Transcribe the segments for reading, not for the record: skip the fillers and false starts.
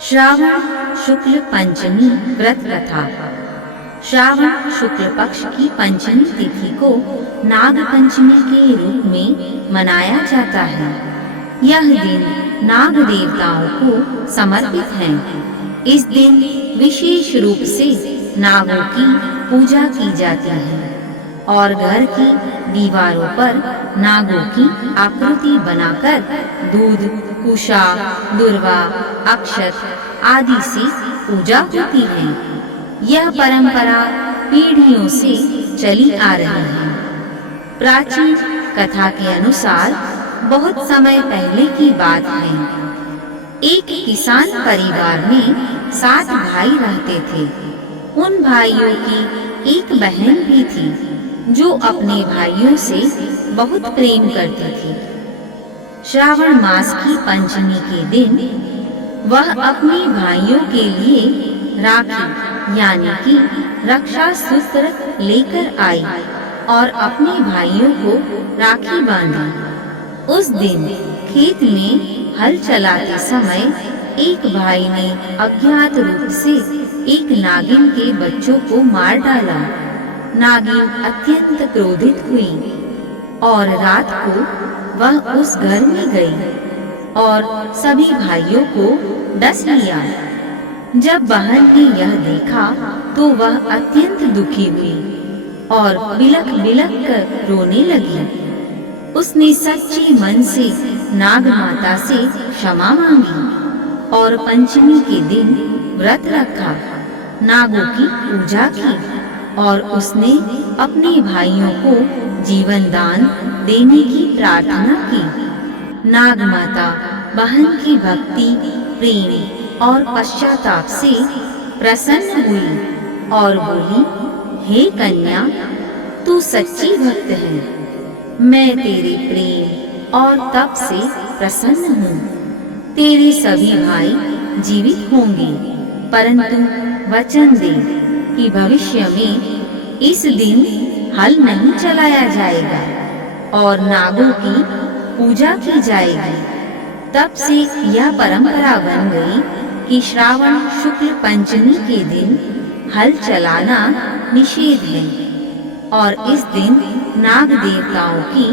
श्रावण शुक्ल पंचमी व्रत कथा। श्रावण शुक्ल पक्ष की पंचमी तिथि को नाग पंचमी के रूप में मनाया जाता है। यह दिन नाग देवताओं को समर्पित है। इस दिन विशेष रूप से नागों की पूजा की जाती है और घर की दीवारों पर नागों की आकृति बनाकर दूध, कुशा, दुर्वा, अक्षत आदि से पूजा होती है। यह परंपरा पीढ़ियों से चली आ रही है। प्राचीन कथा के अनुसार बहुत समय पहले की बात है। एक किसान परिवार में 7 भाई रहते थे। उन भाइयों की एक बहन भी थी जो अपने भाइयों से बहुत प्रेम करती थी। श्रावण मास की पंचमी के दिन वह अपने भाइयों के लिए राखी यानी कि रक्षा सूत्र लेकर आई और अपने भाइयों को राखी बांधी। उस दिन खेत में हल चलाते समय एक भाई ने अज्ञात रूप से एक नागिन के बच्चों को मार डाला। नागिन अत्यंत क्रोधित हुई और रात को वह उस घर में गई और सभी भाइयों को डस लिया। जब बहन ने यह देखा तो वह अत्यंत दुखी हुई और बिलख बिलख कर रोने लगी। उसने सच्चे मन से नाग माता से क्षमा मांगी और पंचमी के दिन व्रत रखा, नागों की पूजा की और उसने अपने भाइयों को जीवन दान देने की प्रार्थना की। नाग माता बहन की भक्ति, प्रेम और पश्चाताप से प्रसन्न हुई और बोली, हे कन्या, तू सच्ची भक्त है। मैं तेरे प्रेम और तप से प्रसन्न हूँ। तेरे सभी भाई जीवित होंगे, परंतु वचन दे कि भविष्य में इस दिन हल नहीं चलाया जाएगा और नागों की पूजा की जाएगी। तब से यह परंपरा बन गई कि श्रावण शुक्ल पंचमी के दिन हल चलाना निषेध है और इस दिन नाग देवताओं की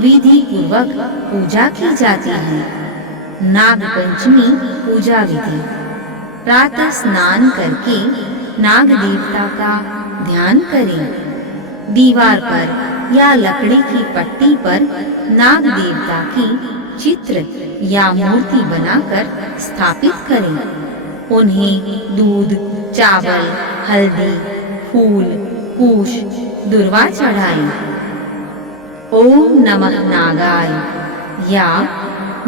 विधि पूर्वक पूजा की जाती है। नाग पंचमी पूजा विधि: प्रातः स्नान करके नाग देवता का ध्यान करें। दीवार पर या लकड़ी की पट्टी पर नाग देवता की चित्र या मूर्ति बनाकर स्थापित करें। उन्हें दूध, चावल, हल्दी, फूल, कुश, दुर्वा चढ़ाएं। ओम नमः नागाय या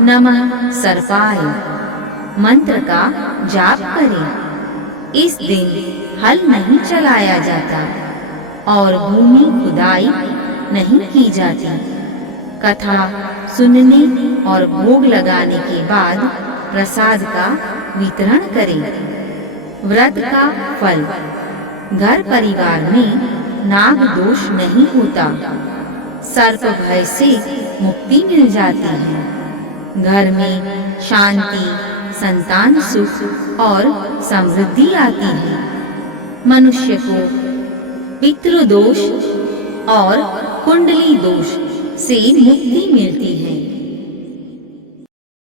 नमः सर्पाय मंत्र का जाप करें। इस दिन हल नहीं चलाया जाता और भूमि खुदाई नहीं की जाती। कथा सुनने और भोग लगाने के बाद प्रसाद का वितरण करें। व्रत का फल: घर परिवार में नाग दोष नहीं होता, सर्प भय से मुक्ति मिल जाती है। घर में शांति, संतान सुख और समृद्धि आती है। मनुष्य को पितृदोष और कुंडली दोष से मुक्ति मिलती है।